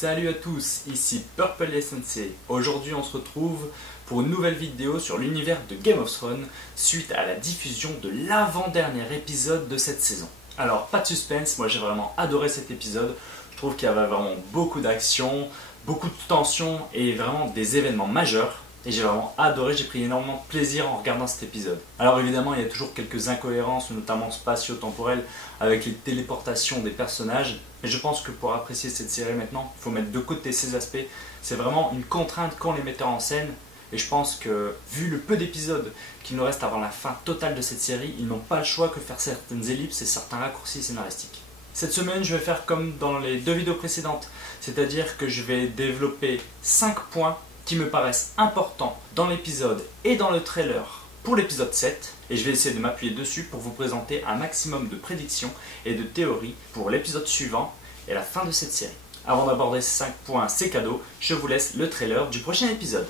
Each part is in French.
Salut à tous, ici Purple Sensei. Aujourd'hui on se retrouve pour une nouvelle vidéo sur l'univers de Game of Thrones suite à la diffusion de l'avant-dernier épisode de cette saison. Alors pas de suspense, moi j'ai vraiment adoré cet épisode. Je trouve qu'il y avait vraiment beaucoup d'action, beaucoup de tension et vraiment des événements majeurs. Et j'ai vraiment adoré, j'ai pris énormément de plaisir en regardant cet épisode. Alors évidemment, il y a toujours quelques incohérences, notamment spatio-temporelles, avec les téléportations des personnages. Mais je pense que pour apprécier cette série maintenant, il faut mettre de côté ces aspects. C'est vraiment une contrainte qu'ont les metteurs en scène. Et je pense que, vu le peu d'épisodes qu'il nous reste avant la fin totale de cette série, ils n'ont pas le choix que de faire certaines ellipses et certains raccourcis scénaristiques. Cette semaine, je vais faire comme dans les deux vidéos précédentes. C'est-à-dire que je vais développer 5 points qui me paraissent importants dans l'épisode et dans le trailer pour l'épisode 7 et je vais essayer de m'appuyer dessus pour vous présenter un maximum de prédictions et de théories pour l'épisode suivant et la fin de cette série. Avant d'aborder ces 5 points, c'est cadeau, je vous laisse le trailer du prochain épisode.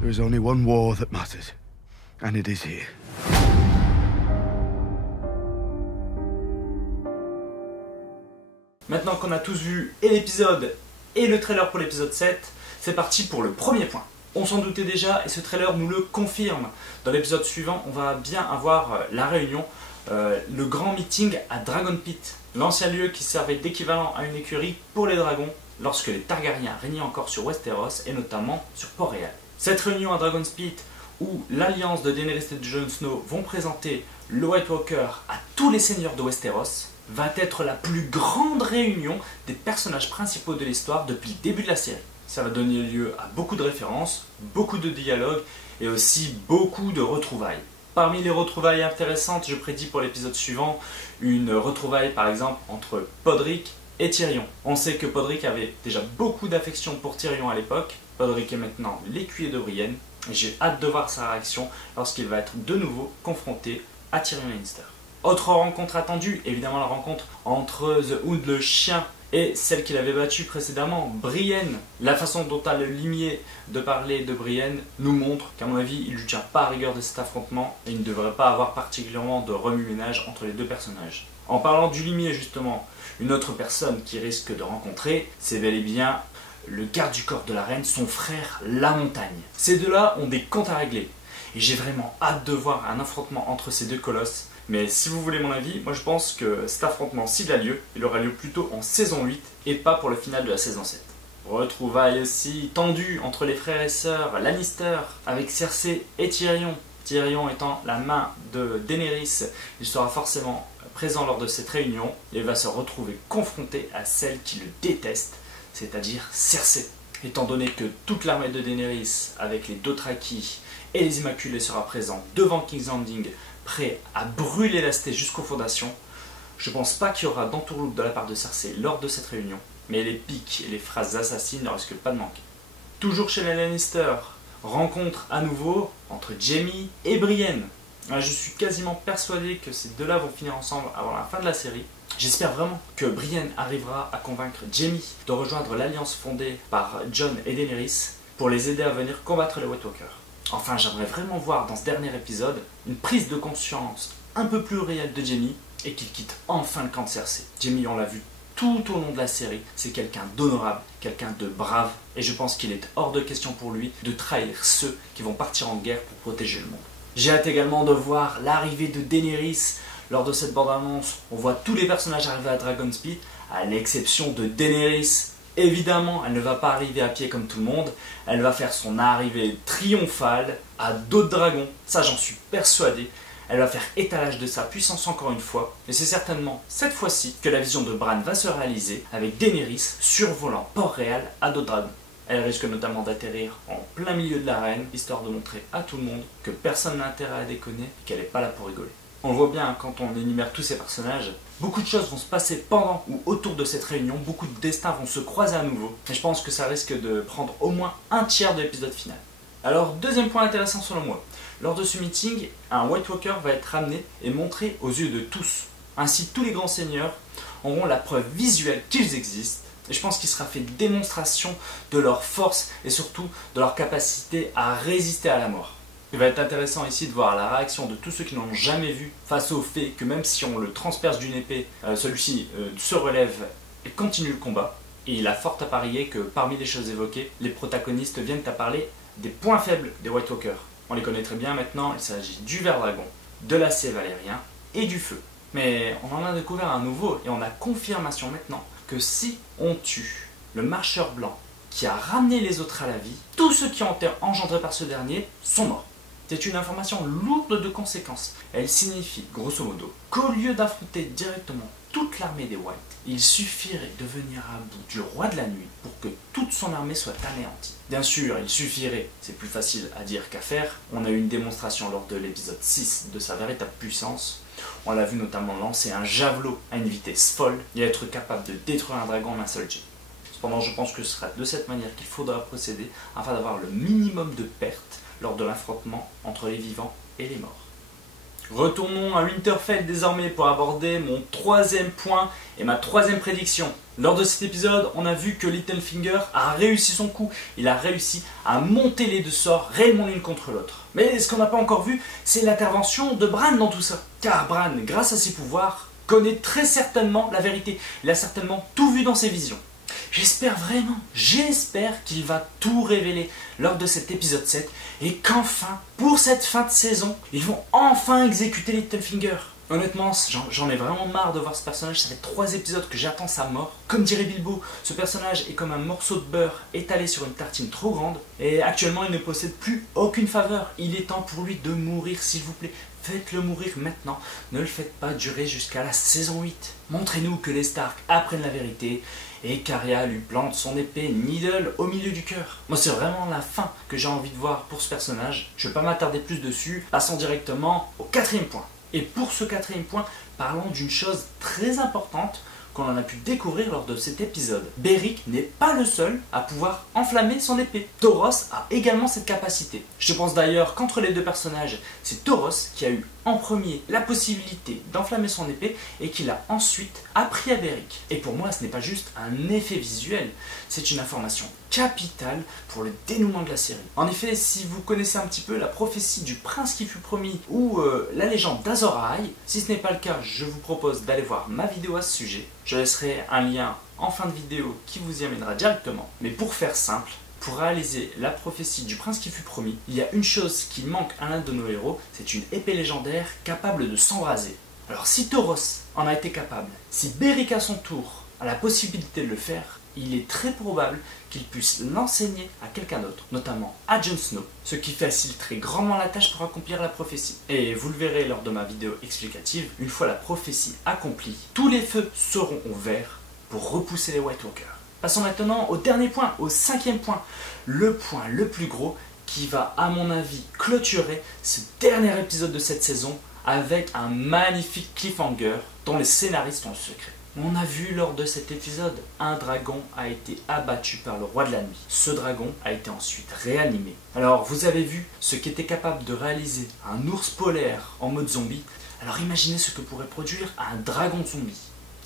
There is only one war that matters, and it is here. Maintenant qu'on a tous vu et l'épisode et le trailer pour l'épisode 7, c'est parti pour le premier point. On s'en doutait déjà et ce trailer nous le confirme. Dans l'épisode suivant, on va bien avoir la réunion, le grand meeting à Dragon Pit, l'ancien lieu qui servait d'équivalent à une écurie pour les dragons lorsque les Targaryens régnaient encore sur Westeros et notamment sur Port-Réal. Cette réunion à Dragon's Pit où l'alliance de Daenerys et de Jon Snow vont présenter le White Walker à tous les seigneurs de Westeros va être la plus grande réunion des personnages principaux de l'histoire depuis le début de la série. Ça va donner lieu à beaucoup de références, beaucoup de dialogues et aussi beaucoup de retrouvailles. Parmi les retrouvailles intéressantes, je prédis pour l'épisode suivant une retrouvaille par exemple entre Podrick et Tyrion. On sait que Podrick avait déjà beaucoup d'affection pour Tyrion à l'époque. Podrick est maintenant l'écuyer de Brienne et j'ai hâte de voir sa réaction lorsqu'il va être de nouveau confronté à Tyrion Lannister. Autre rencontre attendue, évidemment la rencontre entre The Hound le chien et celle qu'il avait battue précédemment, Brienne. La façon dont a le limier de parler de Brienne nous montre qu'à mon avis, il ne lui tient pas à rigueur de cet affrontement et il ne devrait pas avoir particulièrement de remue-ménage entre les deux personnages. En parlant du limier justement, une autre personne qui risque de rencontrer, c'est bel et bien le garde du corps de la reine, son frère La Montagne. Ces deux-là ont des comptes à régler et j'ai vraiment hâte de voir un affrontement entre ces deux colosses. Mais si vous voulez mon avis, moi je pense que cet affrontement, s'il a lieu, il aura lieu plutôt en saison 8 et pas pour le final de la saison 7. Retrouvailles aussi tendues entre les frères et sœurs Lannister avec Cersei et Tyrion. Tyrion étant la main de Daenerys, il sera forcément présent lors de cette réunion et va se retrouver confronté à celle qui le déteste, c'est-à-dire Cersei. Étant donné que toute l'armée de Daenerys, avec les Dothraki et les Immaculés, sera présent devant King's Landing, prêt à brûler la cité jusqu'aux fondations, je pense pas qu'il y aura d'entourloupe de la part de Cersei lors de cette réunion, mais les piques et les phrases assassines ne risquent pas de manquer. Toujours chez les Lannister, rencontre à nouveau entre Jaime et Brienne. Je suis quasiment persuadé que ces deux-là vont finir ensemble avant la fin de la série. J'espère vraiment que Brienne arrivera à convaincre Jaime de rejoindre l'alliance fondée par Jon et Daenerys pour les aider à venir combattre les White Walkers. Enfin, j'aimerais vraiment voir dans ce dernier épisode une prise de conscience un peu plus réelle de Jaime et qu'il quitte enfin le camp de Cersei. Jaime, on l'a vu tout au long de la série, c'est quelqu'un d'honorable, quelqu'un de brave et je pense qu'il est hors de question pour lui de trahir ceux qui vont partir en guerre pour protéger le monde. J'ai hâte également de voir l'arrivée de Daenerys. Lors de cette bande-annonce, on voit tous les personnages arriver à Dragon's Pit, à l'exception de Daenerys. Évidemment, elle ne va pas arriver à pied comme tout le monde, elle va faire son arrivée triomphale à dos de dragon, ça j'en suis persuadé. Elle va faire étalage de sa puissance encore une fois, et c'est certainement cette fois-ci que la vision de Bran va se réaliser avec Daenerys survolant Port-Réal à dos de dragon. Elle risque notamment d'atterrir en plein milieu de l'arène, histoire de montrer à tout le monde que personne n'a intérêt à déconner et qu'elle n'est pas là pour rigoler. On le voit bien quand on énumère tous ces personnages, beaucoup de choses vont se passer pendant ou autour de cette réunion, beaucoup de destins vont se croiser à nouveau, et je pense que ça risque de prendre au moins un tiers de l'épisode final. Alors, deuxième point intéressant selon moi, lors de ce meeting, un White Walker va être ramené et montré aux yeux de tous. Ainsi, tous les grands seigneurs auront la preuve visuelle qu'ils existent, et je pense qu'il sera fait démonstration de leur force et surtout de leur capacité à résister à la mort. Il va être intéressant ici de voir la réaction de tous ceux qui n'en ont jamais vu face au fait que même si on le transperce d'une épée, celui-ci se relève et continue le combat. Et il a fort à parier que parmi les choses évoquées, les protagonistes viennent à parler des points faibles des White Walkers. On les connaît très bien maintenant, il s'agit du ver dragon, de l'acier valérien et du feu. Mais on en a découvert un nouveau et on a confirmation maintenant que si on tue le marcheur blanc qui a ramené les autres à la vie, tous ceux qui ont été engendrés par ce dernier sont morts. C'est une information lourde de conséquences. Elle signifie, grosso modo, qu'au lieu d'affronter directement toute l'armée des White, il suffirait de venir à bout du roi de la nuit pour que toute son armée soit anéantie. Bien sûr, il suffirait, c'est plus facile à dire qu'à faire. On a eu une démonstration lors de l'épisode 6 de sa véritable puissance. On l'a vu notamment lancer un javelot à une vitesse folle et être capable de détruire un dragon en un seul jet. Cependant, je pense que ce sera de cette manière qu'il faudra procéder afin d'avoir le minimum de pertes lors de l'affrontement entre les vivants et les morts. Retournons à Winterfell désormais pour aborder mon troisième point et ma troisième prédiction. Lors de cet épisode, on a vu que Littlefinger a réussi son coup. Il a réussi à monter les deux sorts réellement l'une contre l'autre. Mais ce qu'on n'a pas encore vu, c'est l'intervention de Bran dans tout ça. Car Bran, grâce à ses pouvoirs, connaît très certainement la vérité. Il a certainement tout vu dans ses visions. J'espère qu'il va tout révéler lors de cet épisode 7 et qu'enfin, pour cette fin de saison, ils vont enfin exécuter Littlefinger. Honnêtement, j'en ai vraiment marre de voir ce personnage, ça fait 3 épisodes que j'attends sa mort. Comme dirait Bilbo, ce personnage est comme un morceau de beurre étalé sur une tartine trop grande et actuellement il ne possède plus aucune faveur. Il est temps pour lui de mourir, s'il vous plaît. Faites-le mourir maintenant, ne le faites pas durer jusqu'à la saison 8. Montrez-nous que les Stark apprennent la vérité et qu'Arya lui plante son épée Needle au milieu du cœur. Moi, c'est vraiment la fin que j'ai envie de voir pour ce personnage. Je ne vais pas m'attarder plus dessus, passons directement au 4e point. Et pour ce 4e point, parlons d'une chose très importante qu'on en a pu découvrir lors de cet épisode. Beric n'est pas le seul à pouvoir enflammer son épée. Thoros a également cette capacité. Je pense d'ailleurs qu'entre les deux personnages, c'est Thoros qui a eu en premier la possibilité d'enflammer son épée et qui l'a ensuite appris à Beric. Et pour moi, ce n'est pas juste un effet visuel, c'est une information capitale pour le dénouement de la série. En effet, si vous connaissez un petit peu la prophétie du prince qui fut promis ou la légende d'Azor Ahai, si ce n'est pas le cas, je vous propose d'aller voir ma vidéo à ce sujet. Je laisserai un lien en fin de vidéo qui vous y amènera directement. Mais pour faire simple, pour réaliser la prophétie du prince qui fut promis, il y a une chose qui manque à l'un de nos héros, c'est une épée légendaire capable de s'embraser. Alors si Thoros en a été capable, si Beric à son tour a la possibilité de le faire, il est très probable qu'il puisse l'enseigner à quelqu'un d'autre, notamment à Jon Snow, ce qui faciliterait grandement la tâche pour accomplir la prophétie. Et vous le verrez lors de ma vidéo explicative, une fois la prophétie accomplie, tous les feux seront au vert pour repousser les White Walkers. Passons maintenant au dernier point, au 5e point, le point le plus gros qui va, à mon avis, clôturer ce dernier épisode de cette saison avec un magnifique cliffhanger dont les scénaristes ont le secret. On a vu lors de cet épisode, un dragon a été abattu par le roi de la nuit. Ce dragon a été ensuite réanimé. Alors vous avez vu ce qu'était capable de réaliser un ours polaire en mode zombie. Alors imaginez ce que pourrait produire un dragon zombie.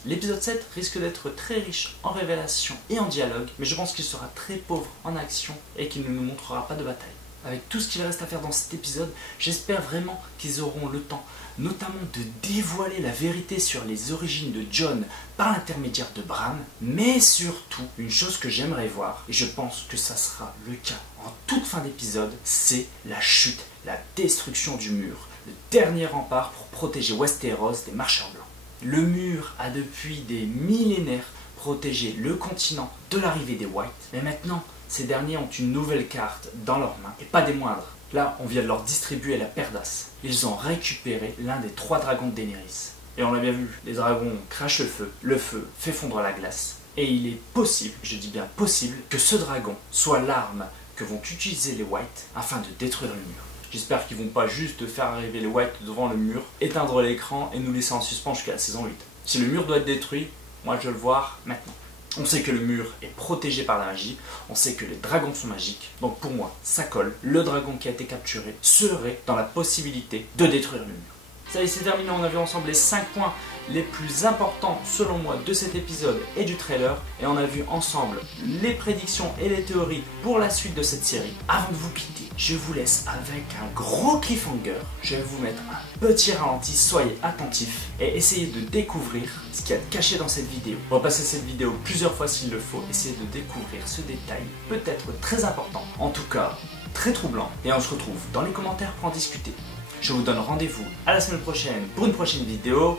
L'épisode 7 risque d'être très riche en révélations et en dialogue, mais je pense qu'il sera très pauvre en action et qu'il ne nous montrera pas de bataille. Avec tout ce qu'il reste à faire dans cet épisode, j'espère vraiment qu'ils auront le temps, notamment de dévoiler la vérité sur les origines de Jon par l'intermédiaire de Bran, mais surtout, une chose que j'aimerais voir, et je pense que ça sera le cas en toute fin d'épisode, c'est la chute, la destruction du mur, le dernier rempart pour protéger Westeros des marcheurs blancs. Le mur a depuis des millénaires protégé le continent de l'arrivée des White, mais maintenant, ces derniers ont une nouvelle carte dans leurs mains, et pas des moindres. Là, on vient de leur distribuer la Perdas. Ils ont récupéré l'un des 3 dragons de Daenerys. Et on l'a bien vu, les dragons crachent le feu fait fondre la glace, Et il est possible, je dis bien possible, que ce dragon soit l'arme que vont utiliser les Whites afin de détruire le mur. J'espère qu'ils vont pas juste faire arriver les Whites devant le mur, éteindre l'écran et nous laisser en suspens jusqu'à la saison 8. Si le mur doit être détruit, moi je veux le voir maintenant. On sait que le mur est protégé par la magie, on sait que les dragons sont magiques, donc pour moi, ça colle. Le dragon qui a été capturé serait dans la possibilité de détruire le mur. Ça y est, c'est terminé, on a vu ensemble les 5 points les plus importants selon moi de cet épisode et du trailer, et on a vu ensemble les prédictions et les théories pour la suite de cette série. Avant de vous quitter, je vous laisse avec un gros cliffhanger. Je vais vous mettre un petit ralenti, soyez attentifs et essayez de découvrir ce qu'il y a de caché dans cette vidéo. On va passer cette vidéo plusieurs fois s'il le faut, essayez de découvrir ce détail peut-être très important, en tout cas très troublant, et on se retrouve dans les commentaires pour en discuter. Je vous donne rendez-vous à la semaine prochaine pour une prochaine vidéo.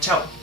Ciao!